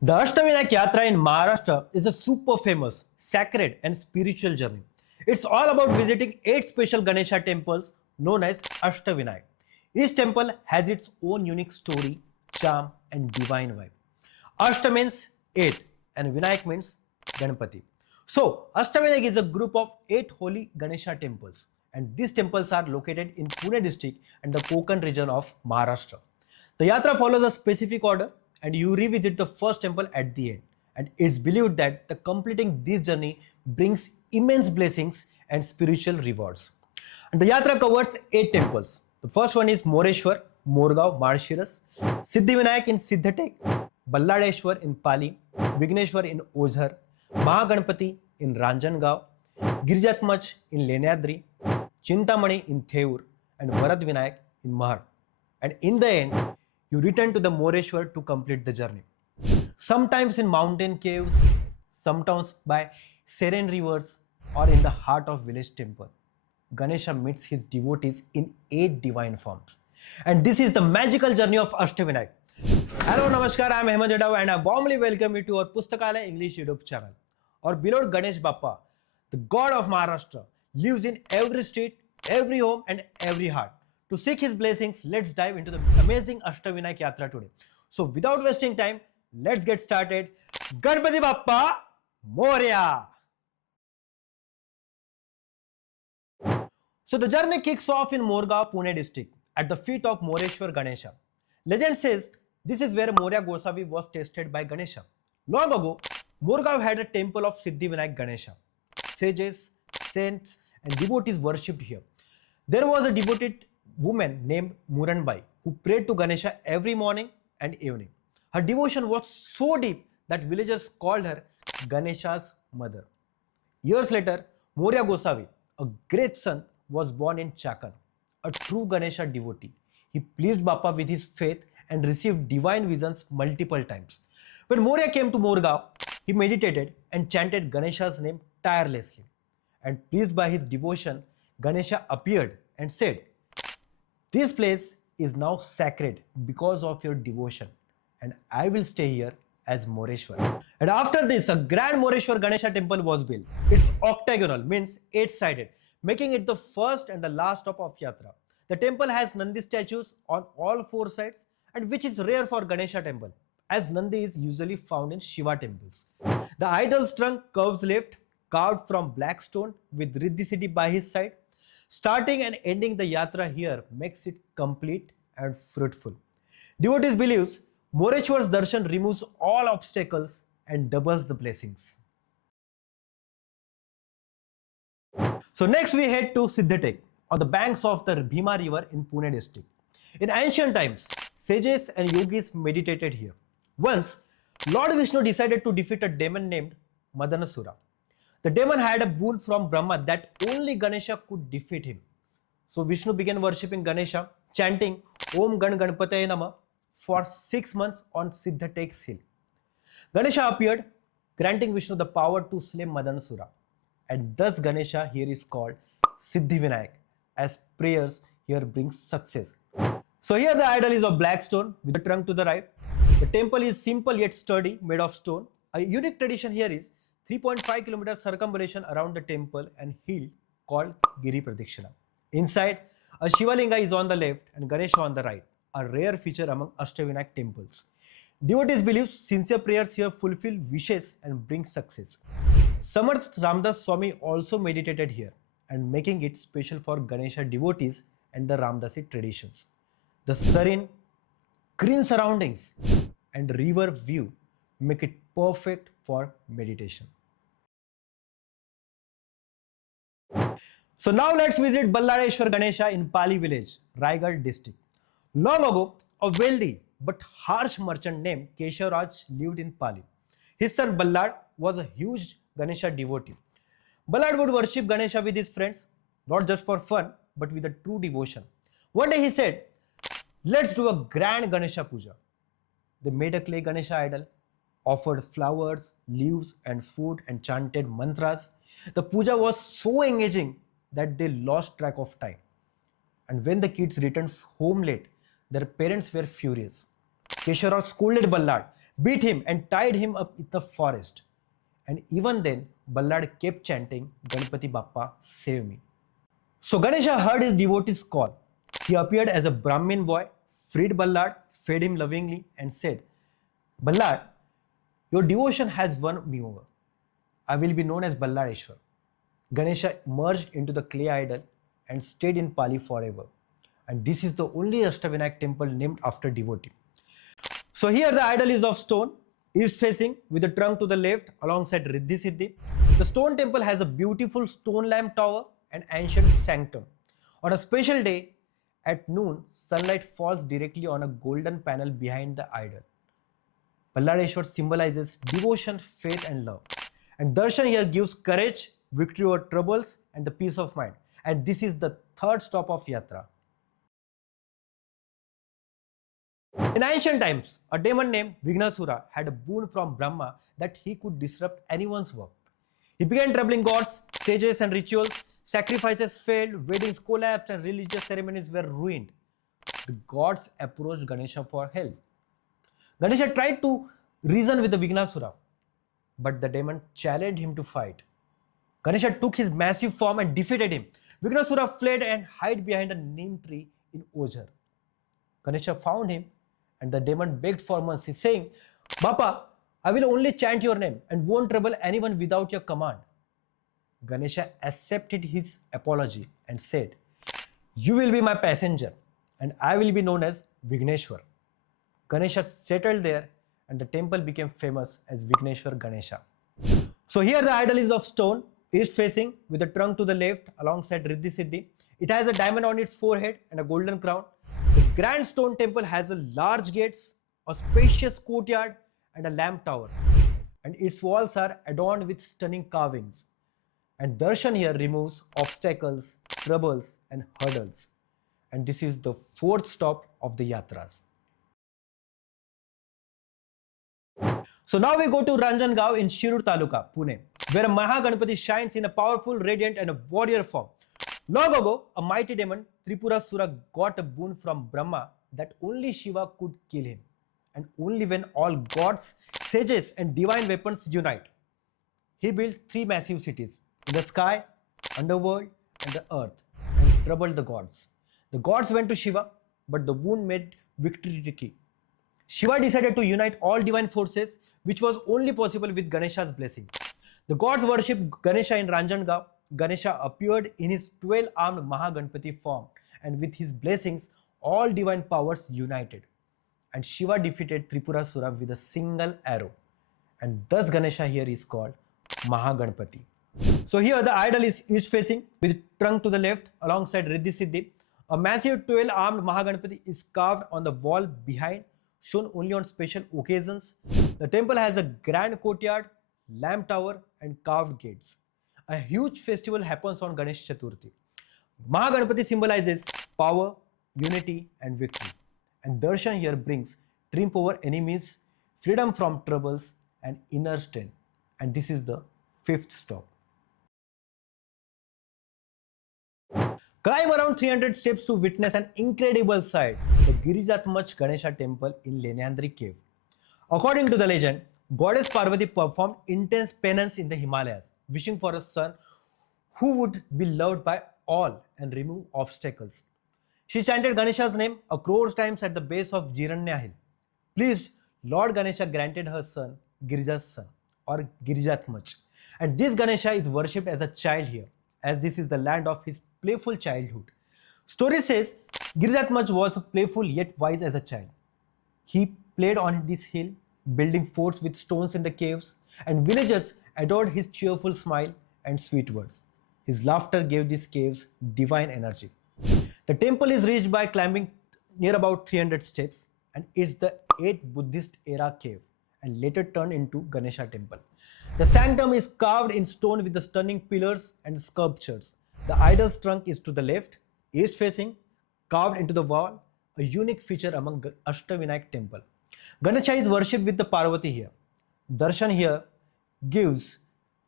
The Ashtavinayak Yatra in Maharashtra is a super famous, sacred, and spiritual journey. It's all about visiting 8 special Ganesha temples known as Ashtavinayak. Each temple has its own unique story, charm, and divine vibe. Ashta means 8, and Vinayak means Ganpati. So, Ashtavinayak is a group of 8 holy Ganesha temples, and these temples are located in Pune district and the Konkan region of Maharashtra. The yatra follows a specific order and you revisit the first temple at the end. And it's believed that the completing this journey brings immense blessings and spiritual rewards. And the yatra covers 8 temples. The first one is Moreshwar, Morgaon, Marshiras, Siddhivinayak in Siddhatek, Balladeshwar in Pali, Vigneshwar in Ozhar, Mahaganpati in Ranjangaon, Girjatmach in Lenyadri, Chintamani in Theur, and Varadvinayak in Mahad. And in the end, you return to the Moreshwar to complete the journey. Sometimes in mountain caves, sometimes by serene rivers, or in the heart of village temple, Ganesha meets his devotees in 8 divine forms. And this is the magical journey of Ashtavinayak. Hello, Namaskar, I am Hemant Jadhav and I warmly welcome you to our Pustakalay English YouTube channel. Our beloved Ganesh Bappa, the god of Maharashtra, lives in every street, every home and every heart. To seek his blessings, let's dive into the amazing Ashtavinayak Yatra today. So without wasting time, let's get started. Ganpati Bappa, Morya! So the journey kicks off in Morgaon, Pune district, at the feet of Moreshwar Ganesha. Legend says this is where Morya Gosavi was tested by Ganesha. Long ago, Morgaon had a temple of Siddhivinayak Ganesha. Sages, saints, and devotees worshipped here. There was a devoted woman named Muranbai who prayed to Ganesha every morning and evening. Her devotion was so deep that villagers called her Ganesha's mother. Years later, Morya Gosavi, a great son, was born in Chakan, a true Ganesha devotee. He pleased Bappa with his faith and received divine visions multiple times. When Morya came to Morgaon, he meditated and chanted Ganesha's name tirelessly. And pleased by his devotion, Ganesha appeared and said, "This place is now sacred because of your devotion, and I will stay here as Moreshwar." And after this, a grand Moreshwar Ganesha temple was built. It's octagonal, means 8-sided, making it the first and the last stop of Yatra. The temple has Nandi statues on all 4 sides, and which is rare for Ganesha temple, as Nandi is usually found in Shiva temples. The idol's trunk curves left, carved from black stone with Riddhi city by his side. Starting and ending the yatra here makes it complete and fruitful. Devotees believes Moreshwar's darshan removes all obstacles and doubles the blessings. So next we head to Siddhatek on the banks of the Bhima river in Pune district. In ancient times, sages and yogis meditated here. Once, Lord Vishnu decided to defeat a demon named Madanasura. The demon had a boon from Brahma that only Ganesha could defeat him. So Vishnu began worshipping Ganesha, chanting Om Gan Ganpataye Nama for 6 months on Siddhatek's hill. Ganesha appeared, granting Vishnu the power to slay Madanasura. And thus Ganesha here is called Siddhivinayak, as prayers here bring success. So here the idol is of black stone with the trunk to the right. The temple is simple yet sturdy, made of stone. A unique tradition here is 3.5 km circumambulation around the temple and hill called Giri Pradikshina. Inside, a Shivalinga is on the left and Ganesha on the right, a rare feature among Ashtavinayak temples. Devotees believe sincere prayers here fulfill wishes and bring success. Samarth Ramdas Swami also meditated here and making it special for Ganesha devotees and the Ramdasi traditions. The serene, green surroundings and river view make it perfect for meditation. So now let's visit Balladeshwar Ganesha in Pali village, Raigad district. Long ago, a wealthy but harsh merchant named Keshavraj lived in Pali. His son Ballad was a huge Ganesha devotee. Ballad would worship Ganesha with his friends, not just for fun, but with a true devotion. One day he said, "Let's do a grand Ganesha puja." They made a clay Ganesha idol, offered flowers, leaves, and food, and chanted mantras. The puja was so engaging that they lost track of time. And when the kids returned home late, their parents were furious. Keshavraj scolded Ballad beat him and tied him up in the forest. And even then, Ballad kept chanting, Ganpati Bappa, save me. So Ganesha heard his devotee's call. He appeared as a Brahmin boy, freed Ballad, fed him lovingly, and said, Ballad, your devotion has won me over. I will be known as Balladeshwar. Ganesha merged into the clay idol and stayed in Pali forever. And this is the only Ashtavinayak temple named after devotee. So here the idol is of stone, east facing with the trunk to the left alongside Riddhi Siddhi. The stone temple has a beautiful stone lamp tower and ancient sanctum. On a special day, at noon, sunlight falls directly on a golden panel behind the idol. Balladeshwar symbolizes devotion, faith and love. And darshan here gives courage, victory over troubles and the peace of mind. And this is the third stop of Yatra. In ancient times, a demon named Vignasura had a boon from Brahma that he could disrupt anyone's work. He began troubling gods, sages and rituals. Sacrifices failed, weddings collapsed and religious ceremonies were ruined. The gods approached Ganesha for help. Ganesha tried to reason with the Vignasura, but the demon challenged him to fight. Ganesha took his massive form and defeated him. Vignasura fled and hid behind a neem tree in Ojhar. Ganesha found him and the demon begged for mercy, saying, Bappa, I will only chant your name and won't trouble anyone without your command. Ganesha accepted his apology and said, You will be my passenger and I will be known as Vigneshwar. Ganesha settled there and the temple became famous as Vigneshwar Ganesha. So here the idol is of stone, east facing with the trunk to the left alongside Riddhi Siddhi. It has a diamond on its forehead and a golden crown. The grand stone temple has a large gates, a spacious courtyard and a lamp tower. And its walls are adorned with stunning carvings. And darshan here removes obstacles, troubles and hurdles. And this is the fourth stop of the yatras. So now we go to Ranjangaon in Shirur Taluka, Pune, where a Mahaganpati shines in a powerful, radiant and a warrior form. Long ago, a mighty demon, Tripurasura, got a boon from Brahma that only Shiva could kill him. And only when all gods, sages and divine weapons unite. He built three massive cities, in the sky, underworld and the earth, and troubled the gods. The gods went to Shiva, but the boon made victory tricky. Shiva decided to unite all divine forces, which was only possible with Ganesha's blessing. The gods worshipped Ganesha in Ranjangaon. Ganesha appeared in his 12-armed Mahaganpati form, and with his blessings, all divine powers united. And Shiva defeated Tripurasura with a single arrow. And thus Ganesha here is called Mahaganpati. So here the idol is east facing with trunk to the left alongside Riddhi Siddhi. A massive 12-armed Mahaganpati is carved on the wall behind, shown only on special occasions. The temple has a grand courtyard, lamp tower and carved gates. A huge festival happens on Ganesh Chaturthi. Mahaganpati symbolizes power, unity and victory. And darshan here brings triumph over enemies, freedom from troubles and inner strength. And this is the fifth stop. Climb around 300 steps to witness an incredible sight, the Girijatmach Ganesha temple in Lenyandri cave. According to the legend, goddess Parvati performed intense penance in the Himalayas, wishing for a son who would be loved by all and remove obstacles. She chanted Ganesha's name a crore times at the base of Jiranya hill. Pleased, Lord Ganesha granted her son Girija's son, or Girijatmach. And this Ganesha is worshipped as a child here, as this is the land of his playful childhood. Story says Girijatmach was playful yet wise as a child. He played on this hill, building forts with stones in the caves, and villagers adored his cheerful smile and sweet words. His laughter gave these caves divine energy. The temple is reached by climbing near about 300 steps, and it's the 8th Buddhist era cave and later turned into Ganesha temple. The sanctum is carved in stone with the stunning pillars and sculptures. The idol's trunk is to the left, east facing, carved into the wall, a unique feature among Ashtavinayak temple. Ganesha is worshipped with the Parvati here. Darshan here gives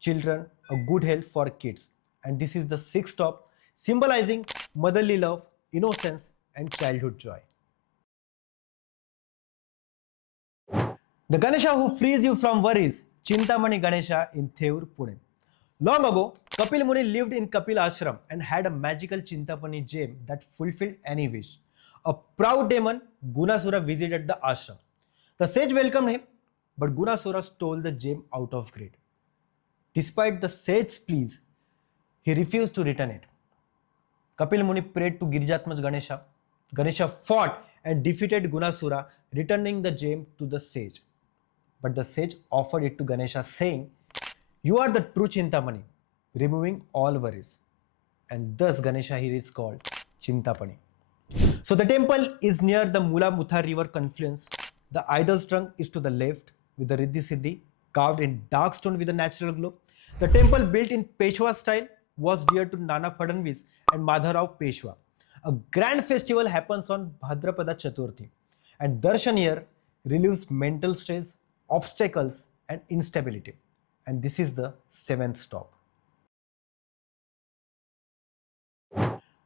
children a good health for kids. And this is the sixth stop, symbolizing motherly love, innocence and childhood joy. The Ganesha who frees you from worries, Chintamani Ganesha in Theur, Pune. Long ago, Kapil Muni lived in Kapil Ashram and had a magical Chintamani gem that fulfilled any wish. A proud demon, Gunasura, visited the ashram. The sage welcomed him, but Gunasura stole the gem out of greed. Despite the sage's pleas, he refused to return it. Kapil Muni prayed to Girijatma's Ganesha. Ganesha fought and defeated Gunasura, returning the gem to the sage. But the sage offered it to Ganesha, saying, "You are the true Chintamani, removing all worries." And thus Ganesha here is called Chintapani. So the temple is near the Mula Mutha river confluence. The idol's trunk is to the left with the Riddhi Siddhi carved in dark stone with a natural glow. The temple, built in Peshwa style, was dear to Nana Fadnavis and Madharao Peshwa. A grand festival happens on Bhadrapada Chaturthi, and darshan here relieves mental stress, obstacles, and instability. And this is the seventh stop.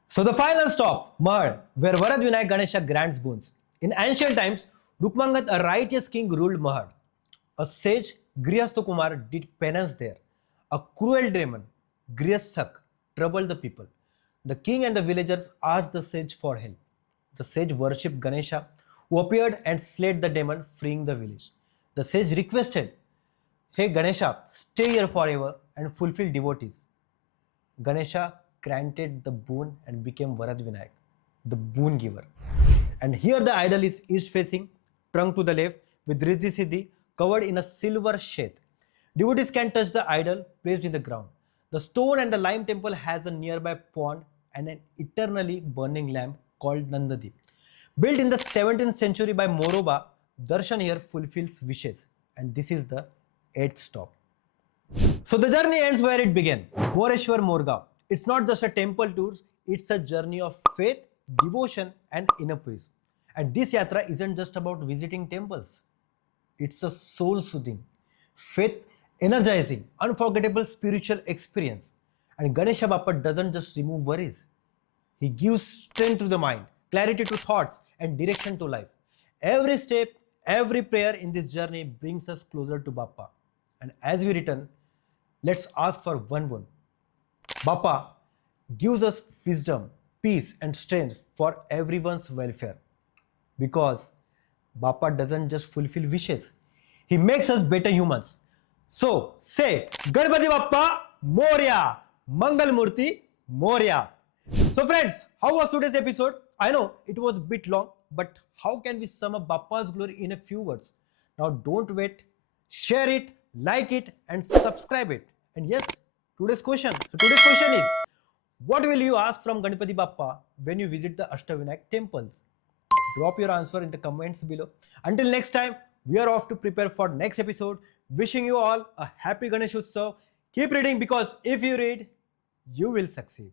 So the final stop, Mahad, where Varadvinayak Ganesha grants boons. In ancient times, Rukmangat, a righteous king, ruled Mahad. A sage, Grihastha Kumar, did penance there. A cruel demon, Grihastha, troubled the people. The king and the villagers asked the sage for help. The sage worshipped Ganesha, who appeared and slayed the demon, freeing the village. The sage requested, "Hey Ganesha, stay here forever and fulfill devotees." Ganesha granted the boon and became Varadvinayak, the boon giver. And here the idol is east facing, trunk to the left, with Riddhi Siddhi covered in a silver sheath. Devotees can touch the idol placed in the ground. The stone and the lime temple has a nearby pond and an eternally burning lamp called Nandadip. Built in the 17th century by Moroba, darshan here fulfills wishes. And this is the 8th stop. So the journey ends where it began, Moreshwar Morgaon. It's not just a temple tour, it's a journey of faith, devotion, and inner peace. And this yatra isn't just about visiting temples. It's a soul-soothing, faith-energizing, unforgettable spiritual experience. And Ganesha Bappa doesn't just remove worries. He gives strength to the mind, clarity to thoughts, and direction to life. Every step, every prayer in this journey brings us closer to Bappa. And as we return, let's ask for one boon. Bappa gives us wisdom, peace, and strength for everyone's welfare. Because Bappa doesn't just fulfill wishes, he makes us better humans. So say, Ganpati Bappa Morya, Mangal Murti Morya. So friends, how was today's episode? I know it was a bit long, but how can we sum up Bappa's glory in a few words? Now don't wait, share it, like it, and subscribe it. And yes, today's question. So today's question is, what will you ask from Ganpati Bappa when you visit the Ashtavinayak temples? Drop your answer in the comments below. Until next time, we are off to prepare for next episode. Wishing you all a happy Ganesh Utsav. Keep reading, because if you read, you will succeed.